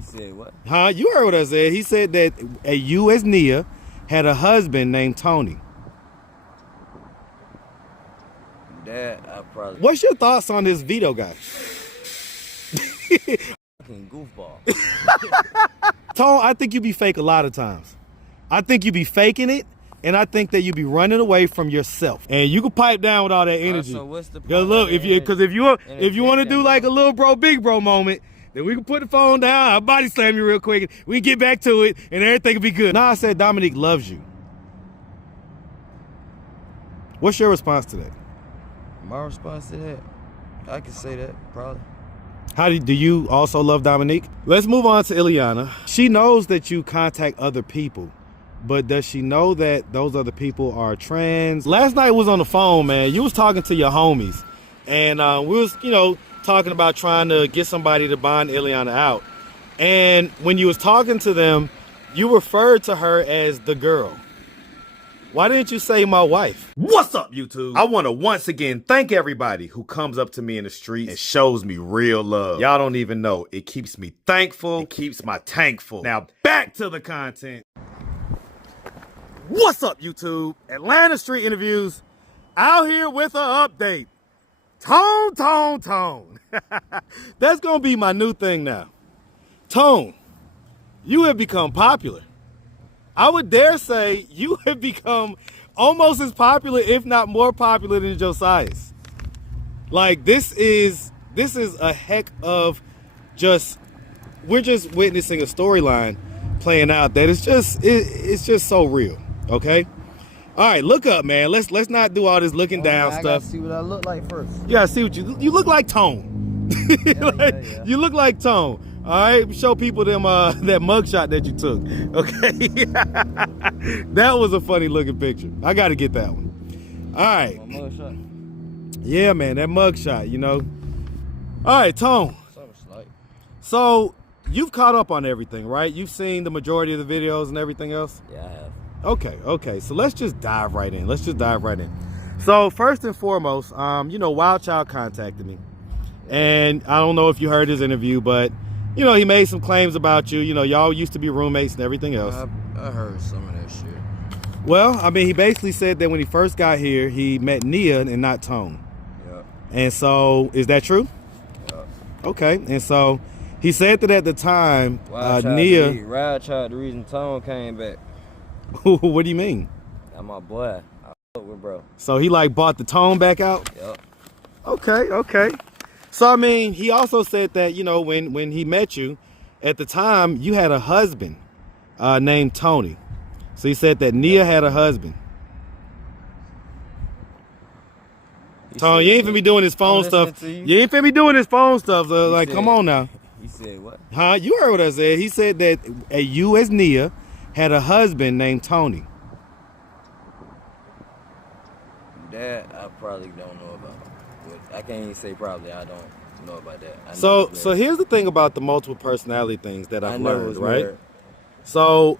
You said what? Huh? You heard what I said. He said that you as Nia had a husband named Tony. That I probably. What's your thoughts on this Vito guy? Fucking goofball. Tone, I think you be fake a lot of times. I think you be faking it, and I think that you be running away from yourself. And you can pipe down with all that energy. So what's the point? Cause look, if you want to do like a little bro, big bro moment, then we can put the phone down, I'll body slam you real quick, and we can get back to it, and everything will be good. Now I said Dominique loves you. What's your response to that? My response to that, I can say that probably. Do you also love Dominique? Let's move on to Ilana. She knows that you contact other people, but does she know that those other people are trans? Last night was on the phone, man. You was talking to your homies, and we was, talking about trying to get somebody to bond Ilana out. And when you was talking to them, you referred to her as the girl. Why didn't you say my wife? What's up, YouTube? I want to once again thank everybody who comes up to me in the street and shows me real love. Y'all don't even know. It keeps me thankful. It keeps my tank full. Now back to the content. What's up, YouTube? Atlanta Street Interviews out here with an update. Tone. That's going to be my new thing now. Tone, you have become popular. I would dare say you have become almost as popular, if not more popular than Josiah's. Like, this is a heck of we're just witnessing a storyline playing out that it's just so real, okay? All right, look up, man. Let's not do all this looking down stuff. I gotta see what I look like first. You gotta see what you look like. Tone. Yeah. You look like Tone. All right, show people them that mugshot that you took. Okay, that was a funny looking picture. I got to get that one. All right. Mugshot. Yeah, man, that mugshot. All right, Tone. So you've caught up on everything, right? You've seen the majority of the videos and everything else. Yeah, I have. Okay. So let's just dive right in. So first and foremost, Wild Child contacted me, and I don't know if you heard his interview, but he made some claims about you. Y'all used to be roommates and everything else. I heard some of that shit. Well, I mean, he basically said that when he first got here, he met Nia and not Tone. Yeah. And so, is that true? Yeah. Okay. And so, he said that at the time, Nia... Ride tried the reason Tone came back. What do you mean? That's my boy. I fuck with bro. So, he bought the Tone back out? Yep. Okay. So, I mean, he also said that, when he met you, at the time, you had a husband named Tony. So he said that Nia had a husband. Tony, you ain't finna be doing his phone stuff. You ain't finna be doing his phone stuff. So, come on now. He said what? Huh? You heard what I said. He said that you as Nia had a husband named Tony. That I probably don't know about. I can't even say probably. I don't know about that. So here's the thing about the multiple personality things that I've learned, right? So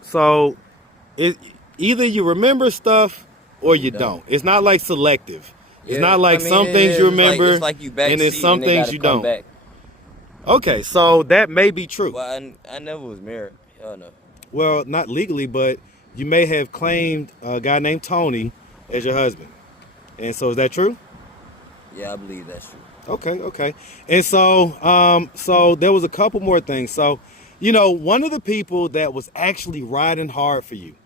either you remember stuff or you don't. It's not like selective. It's not like some things you remember it's like you back and there's some things you don't. Back. Okay, so that may be true. Well, I never was married. Hell no. Well, not legally, but you may have claimed a guy named Tony as your husband. And so is that true? Yeah, I believe that's true. Okay. And so there was a couple more things. So, one of the people that was actually riding hard for you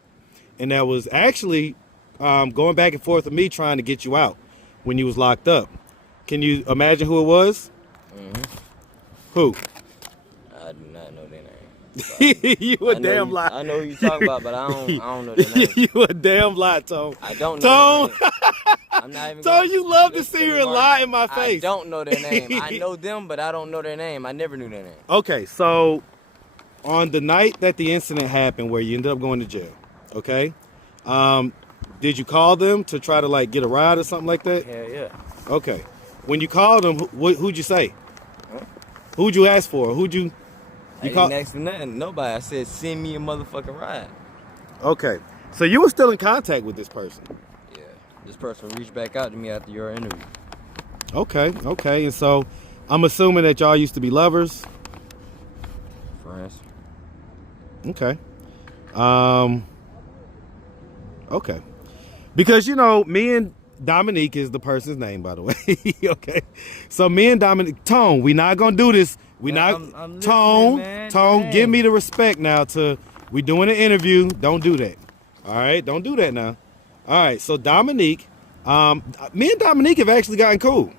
and that was actually going back and forth with me trying to get you out when you was locked up. Can you imagine who it was? Mm-hmm. Who? I do not know their name. You a damn lie. I know who you talking about, but I don't know their name. You a damn lie, Tone. I don't know Tone. their name. I'm not even Tone, you love to see her lie in my face. I don't know their name. I know them, but I don't know their name. I never knew their name. Okay, so on the night that the incident happened where you ended up going to jail, okay, did you call them to try to get a ride or something like that? Hell yeah. Okay. When you called them, who'd you say? Huh? Who'd you ask for? Who'd you call? Next to nothing. Nobody. I said, send me a motherfucking ride. Okay. So you were still in contact with this person? Yeah. This person reached back out to me after your interview. Okay. And so I'm assuming that y'all used to be lovers? friends. Okay. Okay. Because, you know, me and Dominique is the person's name, by the way. Okay. So me and Dominique, Tone, we not going to do this. We not, I'm Tone, man. Tone, Dang. give me the respect now we doing an interview. Don't do that. All right. Don't do that now. All right. So Dominique, me and Dominique have actually gotten cool.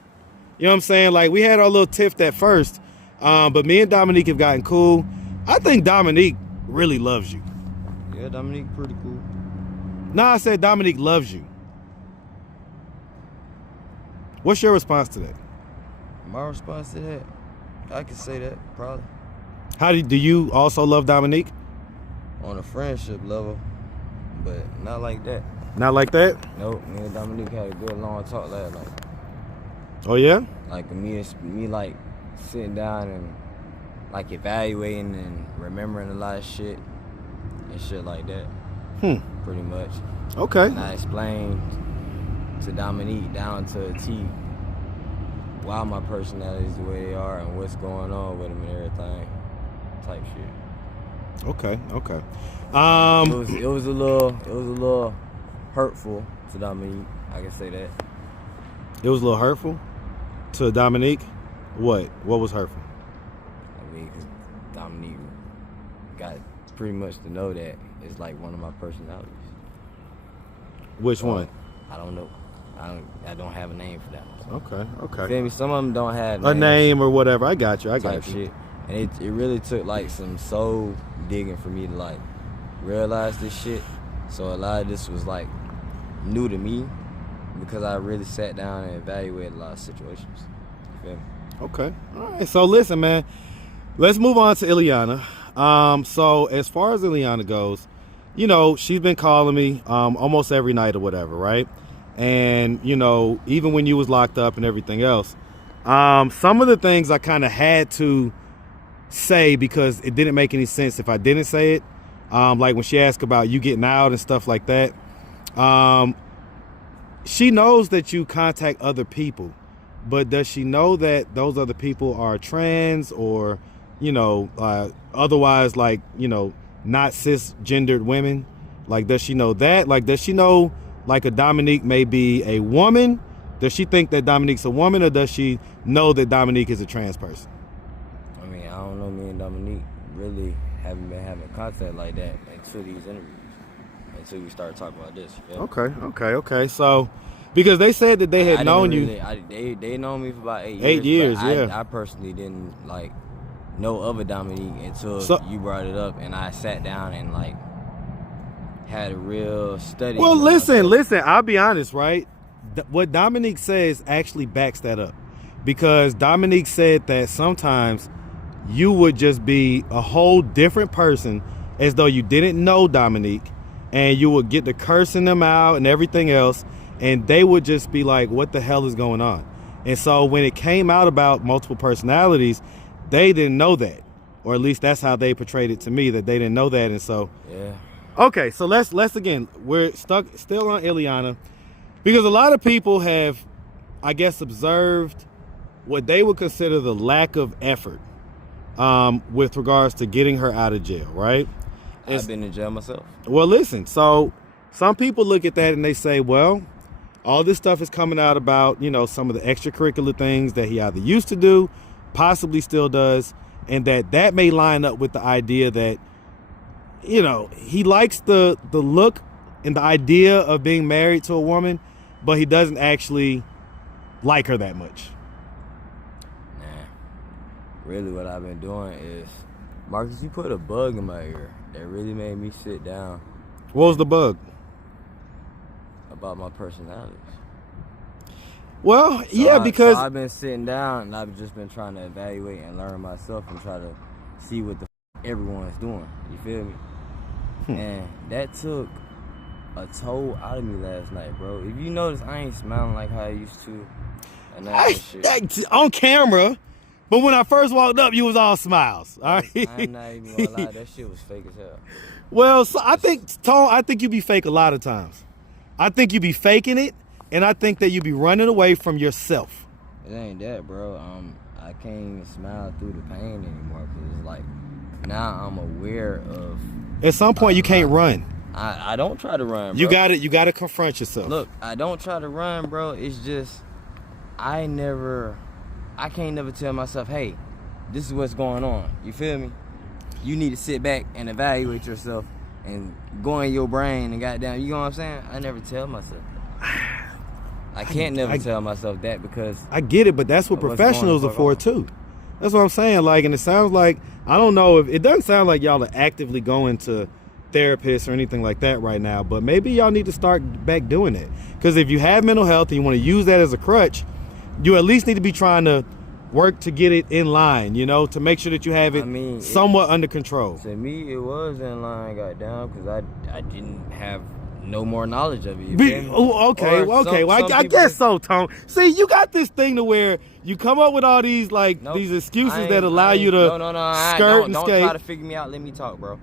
You know what I'm saying? Like, we had our little tiff at first, but me and Dominique have gotten cool. I think Dominique really loves you. Yeah, Dominique pretty cool. No, I said Dominique loves you. What's your response to that? My response to that, I could say that, probably. Do you also love Dominique? On a friendship level, but not like that. Not like that? Nope, me and Dominique had a good long talk last night. Oh, yeah? Like, me like, sitting down and, like, evaluating and remembering a lot of shit and shit like that. Pretty much. Okay. And I explained to Dominique down to a T why my personality is the way they are and what's going on with them and everything, type shit. Okay. It was a little hurtful to Dominique. I can say that. It was a little hurtful to Dominique? What was hurtful? I mean, because Dominique got pretty much to know that it's like one of my personalities. Which one? I don't know. I don't have a name for that one. Okay. You feel me? Some of them don't have A names, name or whatever. I got you. type shit. And it really took like some soul digging for me to like realize this shit. So a lot of this was like new to me because I really sat down and evaluated a lot of situations. You feel me? Okay. All right. So listen, man. Let's move on to Ilana. So as far as Ilana goes, you know, she's been calling me almost every night or whatever, right? And, you know, even when you was locked up and everything else, some of the things I kind of had to say because it didn't make any sense if I didn't say it. Like when she asked about you getting out and stuff like that. She knows that you contact other people, but does she know that those other people are trans or, you know, otherwise, like, you know, not cisgendered women? Like, does she know that? Like, does she know, like, a Dominique may be a woman? Does she think that Dominique's a woman, or does she know that Dominique is a trans person? I mean, I don't know. Me and Dominique really haven't been having contact like that until these interviews, until we started talking about this. You know? Okay. So, because they said that they had known you. They known me for about 8 years. 8 years, I personally didn't like know of a Dominique until you brought it up, and I sat down and like had a real study. Well, listen. I'll be honest, right? What Dominique says actually backs that up, because Dominique said that sometimes you would just be a whole different person, as though you didn't know Dominique, and you would get to cursing them out and everything else, and they would just be like, what the hell is going on? And so when it came out about multiple personalities, they didn't know that, or at least that's how they portrayed it to me, that they didn't know that. And so okay, so let's again, we're stuck still on Ilana, because a lot of people have, I guess, observed what they would consider the lack of effort with regards to getting her out of jail, right? I've been in jail myself. Well, listen, so some people look at that and they say, well, all this stuff is coming out about, you know, some of the extracurricular things that he either used to do, possibly still does, and that may line up with the idea that, you know, he likes the look and the idea of being married to a woman, but he doesn't actually like her that much. Nah. Really what I've been doing is, Marcus, you put a bug in my ear that really made me sit down. What was the bug? About my personalities. Well, because I've been sitting down and I've just been trying to evaluate and learn myself and try to see what the everyone's doing. You feel me? And that took a toll out of me last night, bro. If you notice, I ain't smiling like how I used to. And shit. On camera, but when I first walked up, you was all smiles. All right? I'm not even gonna lie, that shit was fake as hell. Well, so I think you be fake a lot of times. I think you be faking it, and I think that you be running away from yourself. It ain't that, bro. I can't even smile through the pain anymore, because it's like now I'm aware of. At some point, you can't run. I don't try to run, bro. You gotta confront yourself. Look, I don't try to run, bro. It's just I can't never tell myself, hey, this is what's going on. You feel me? You need to sit back and evaluate yourself and go in your brain and goddamn, you know what I'm saying? I never tell myself. I can't never tell myself that because I get it, but that's what professionals are for too. That's what I'm saying. Like, and it sounds like, I don't know if it doesn't sound like y'all are actively going to therapists or anything like that right now, but maybe y'all need to start back doing it. Because if you have mental health and you want to use that as a crutch, you at least need to be trying to work to get it in line, you know, to make sure that you have it somewhat under control. To me, it was in line, goddamn, because I didn't have no more knowledge of it. I guess so, Tone. See, you got this thing to where you come up with all these these excuses that allow you to skirt and skate. Don't try to figure me out. Let me talk, bro.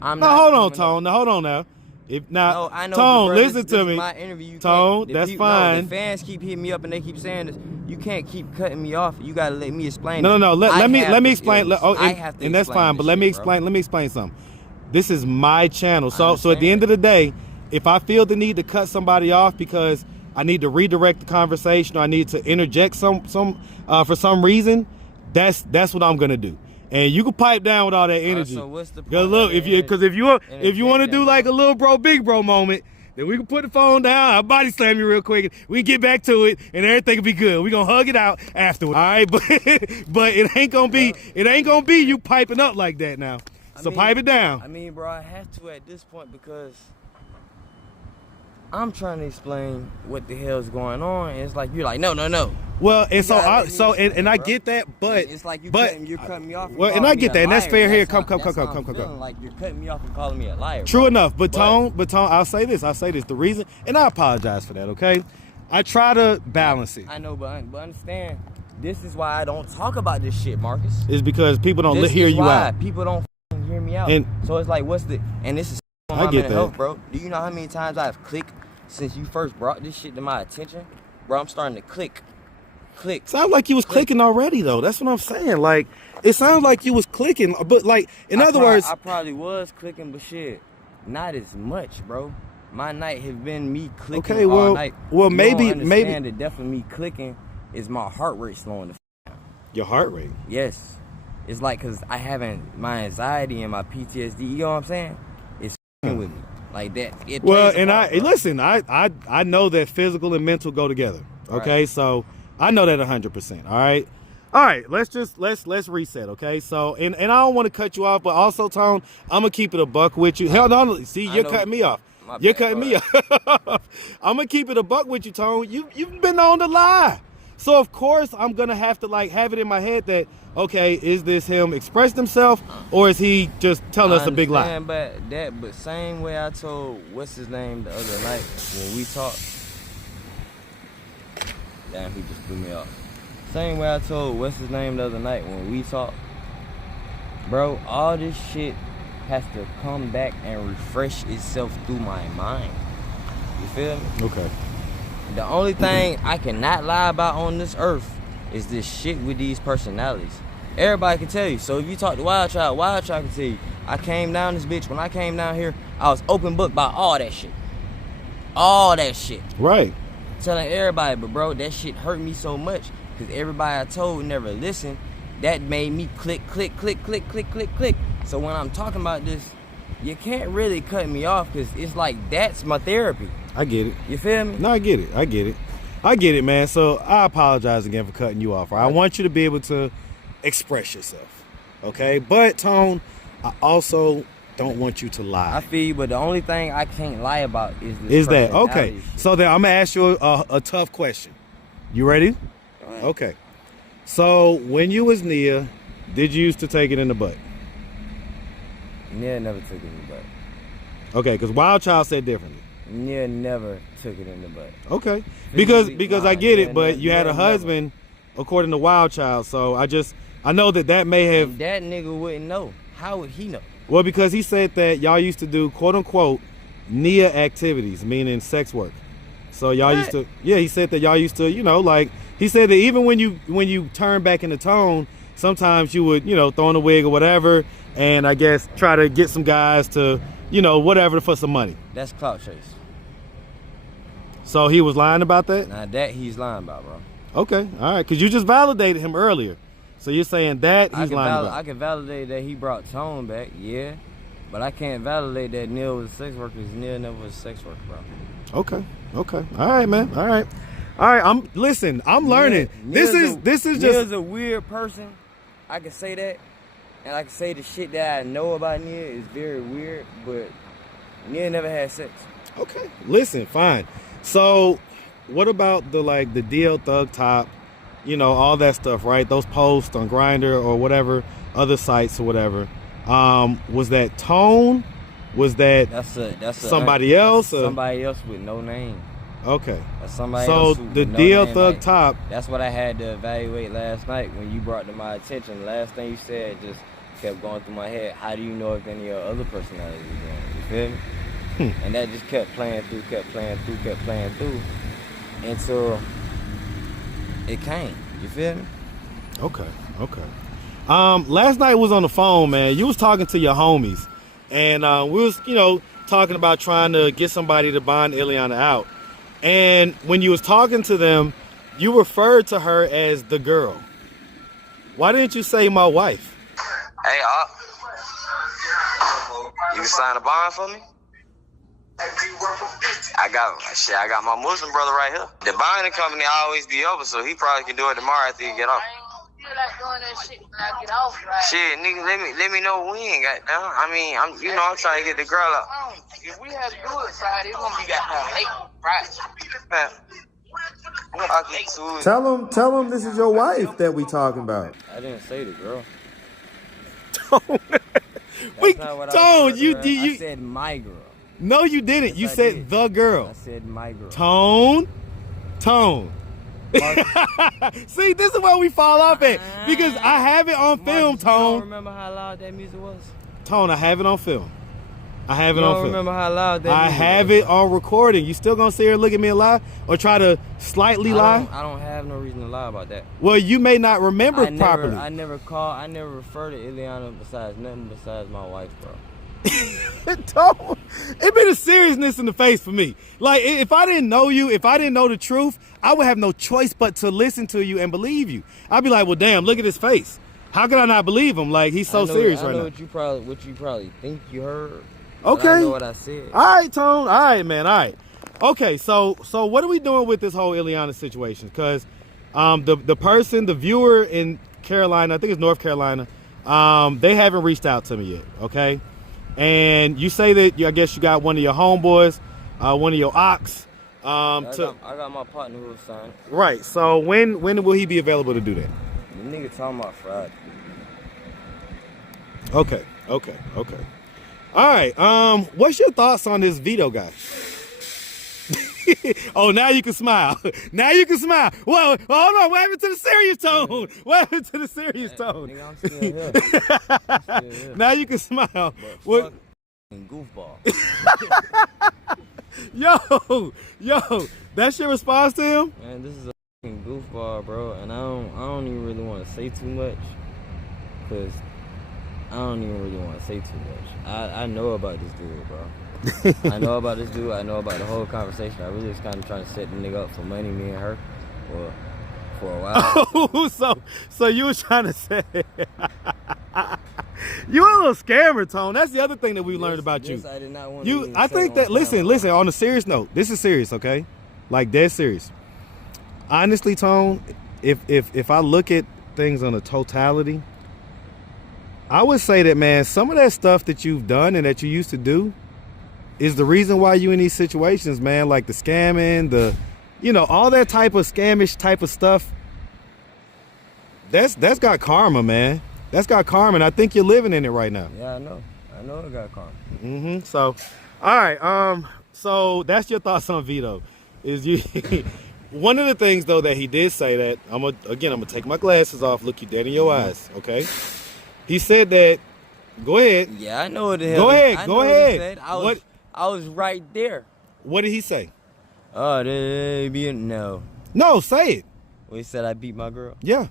Hold on, Tone. Now, hold on now. I know, Tone, listen to me. My interview. Tone, that's fine. The fans keep hitting me up and they keep saying this. You can't keep cutting me off. You gotta let me explain. No. Let me explain. And that's fine. But let me explain. Bro. Let me explain something. This is my channel. So at the end of the day, if I feel the need to cut somebody off because I need to redirect the conversation or I need to interject some for some reason, that's what I'm gonna do. And you can pipe down with all that energy. So what's the point? Cause look, if you want to do like a little bro, big bro moment, then we can put the phone down, I'll body slam you real quick, and we can get back to it, and everything will be good. We're gonna hug it out afterwards. All right, but it ain't gonna be you piping up like that now. So pipe it down. I mean, bro, I have to at this point because I'm trying to explain what the hell's going on, and it's like you're like, no. Well, and I get that, but it's like you're cutting me off. Well, and I get that, and that's fair here. Come. Like you're cutting me off and calling me a liar. True enough, but Tone, I'll say this. The reason, and I apologize for that. Okay, I try to balance it. I know, but understand, this is why I don't talk about this shit, Marcus. It's because people don't hear you out. People don't hear me out. And so it's like, and this is on my mental health, bro. Do you know how many times I've clicked since you first brought this shit to my attention? Bro, I'm starting to click. Sounds like you was clicking already, though. That's what I'm saying. Like, it sounds like you was clicking, but like, in other words, I probably was clicking, but shit, not as much, bro. My night has been me clicking all night. Well, maybe that definitely me clicking is my heart rate slowing the down. Your heart rate? Yes. It's like, cause I haven't, my anxiety and my PTSD, you know what I'm saying? It's with me like that. I know that physical and mental go together. Okay, right. So I know that 100%. All right. Let's reset. Okay, so and I don't want to cut you off, but also, Tone, I'm gonna keep it a buck with you. Hell no, see, you're cutting me off. You're cutting me off. I'm gonna keep it a buck with you, Tone. You've been on the lie. So of course I'm gonna have to have it in my head that, okay, is this him expressing himself or is he just telling us a big lie? But same way I told what's his name the other night when we talked. Damn, he just threw me off. Same way I told what's his name the other night when we talked. Bro, all this shit has to come back and refresh itself through my mind. You feel me? Okay. The only thing I cannot lie about on this earth is this shit with these personalities. Everybody can tell you. So if you talk to Wild Child can tell you. I came down this bitch. When I came down here, I was open book about all that shit. All that shit. Right. Telling everybody, but bro, that shit hurt me so much because everybody I told never listened. That made me click. So when I'm talking about this, you can't really cut me off because it's like that's my therapy. I get it. You feel me? No, I get it, man. So I apologize again for cutting you off. Right? I want you to be able to express yourself, okay? But, Tone, I also don't want you to lie. I feel you, but the only thing I can't lie about is this. Is that, okay. So then I'm going to ask you a tough question. You ready? Right. Okay. So when you was Nia, did you used to take it in the butt? Nia never took it in the butt. Okay, because Wild Child said differently. Nia never took it in the butt. Okay. Because I get it, but you had a husband, according to Wild Child, so I know that may have... And that nigga wouldn't know. How would he know? Well, because he said that y'all used to do, quote unquote, Nia activities, meaning sex work. So y'all used to... Yeah, he said that y'all used to, he said that even when you turn back into Tone, sometimes you would, throw in a wig or whatever, and I guess try to get some guys to, whatever for some money. That's clout chase. So he was lying about that? Now that he's lying about, bro. Okay, all right, because you just validated him earlier. So you're saying that he's lying about. I can validate that he brought Tone back, yeah. But I can't validate that Neil was a sex worker because Neil never was a sex worker, bro. Okay. All right, man. All right. I'm learning. This is just Neil's a weird person. I can say that. And I can say the shit that I know about Neil is very weird, but Neil never had sex. Okay. Listen, fine. So what about the DL Thug Top, all that stuff, right? Those posts on Grindr or whatever, other sites or whatever. Was that Tone? Was that that's somebody else? Somebody else with no name. Okay. That's somebody so else the no DL name, Thug Top. That's what I had to evaluate last night when you brought to my attention. The last thing you said just kept going through my head. How do you know if any of your other personalities are doing it? You feel me? And that just kept playing through until it came. You feel me? Okay. Last night was on the phone, man. You was talking to your homies, and we was, talking about trying to get somebody to bond Ilana out. And when you was talking to them, you referred to her as the girl. Why didn't you say my wife? Hey, you can sign a bond for me? I got my Muslim brother right here. The bonding company always be open, so he probably can do it tomorrow after you get off. I like doing that shit when I get off, right? Shit, nigga, let me know when, goddamn. I mean, I'm trying to get the girl up. If we have to do it Friday, it's gonna be goddamn late Friday. Tell him this is your wife that we talking about. I didn't say the girl. I said my girl. No, you didn't. Yes, You I said did. the girl. I said my girl. Tone. See, this is where we fall off at. Because I have it on film, Tone. You don't remember how loud that music was? Tone, I have it on film. You don't remember how loud that music was? I have it on recording. You still gonna sit here and look at me and lie? Or try to slightly lie? I don't have no reason to lie about that. Well, you may not remember properly. I never refer to Ilana besides my wife, bro. It been a seriousness in the face for me. Like, if I didn't know you, if I didn't know the truth, I would have no choice but to listen to you and believe you. I'd be like, well, damn, look at his face. How could I not believe him? Like, he's so serious right now. I know what you probably think you heard. Okay. I know what I said. All right, Tone. All right, man. All right. Okay, so what are we doing with this whole Ilana situation? Because the person, the viewer in Carolina, I think it's North Carolina, they haven't reached out to me yet, okay? And you say that I guess you got one of your homeboys, one of your ox. I got my partner who was signed. Right. So when will he be available to do that? The nigga talking about Friday. Okay. All right. What's your thoughts on this Vito guy? Oh, now you can smile. Now you can smile. Well, hold on. What happened to the serious tone? What happened to the serious tone? Nigga, I'm still here. Now you can smile. What? Goofball. Yo, that's your response to him? Man, this is a fucking goofball, bro. And I don't even really want to say too much. Because I don't even really want to say too much. I know about this dude, bro. I know about this dude. I know about the whole conversation. I really was kind of trying to set the nigga up for money, me and her, for a while. Oh, so you was trying to say you a little scammer, Tone. That's the other thing that we learned about you. I did not want to I think that listen. On a serious note, this is serious, okay? Like dead serious. Honestly, Tone, if I look at things on a totality, I would say that, man, some of that stuff that you've done and that you used to do is the reason why you in these situations, man. Like the scamming, all that type of scamish type of stuff. That's got karma, man. That's got karma, and I think you're living in it right now. Yeah, I know it got karma. Mm-hmm. So, all right. So that's your thoughts on Vito. Is you? One of the things though that he did say that I'm gonna take my glasses off, look you dead in your eyes, okay? He said that. Go ahead. Yeah, I know what the hell. Go ahead. I was right there. What did he say? Oh, no. No, say it. Well, he said I beat my girl. Yeah.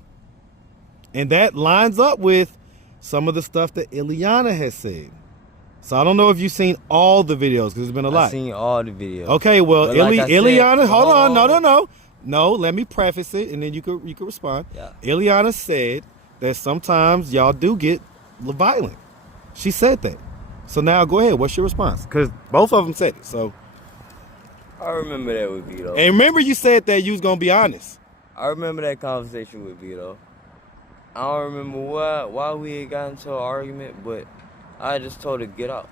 And that lines up with some of the stuff that Ilana has said. So I don't know if you've seen all the videos, because there's been a lot. I've seen all the videos. Okay, well, But like I said, Ilana, hold on. No, let me preface it, and then you could respond. Yeah. Ilana said that sometimes y'all do get violent. She said that. So now go ahead. What's your response? Because both of them said it. So. I remember that with Vito. And remember you said that you was going to be honest. I remember that conversation with Vito. I don't remember why we had got into an argument, but I just told her to get out.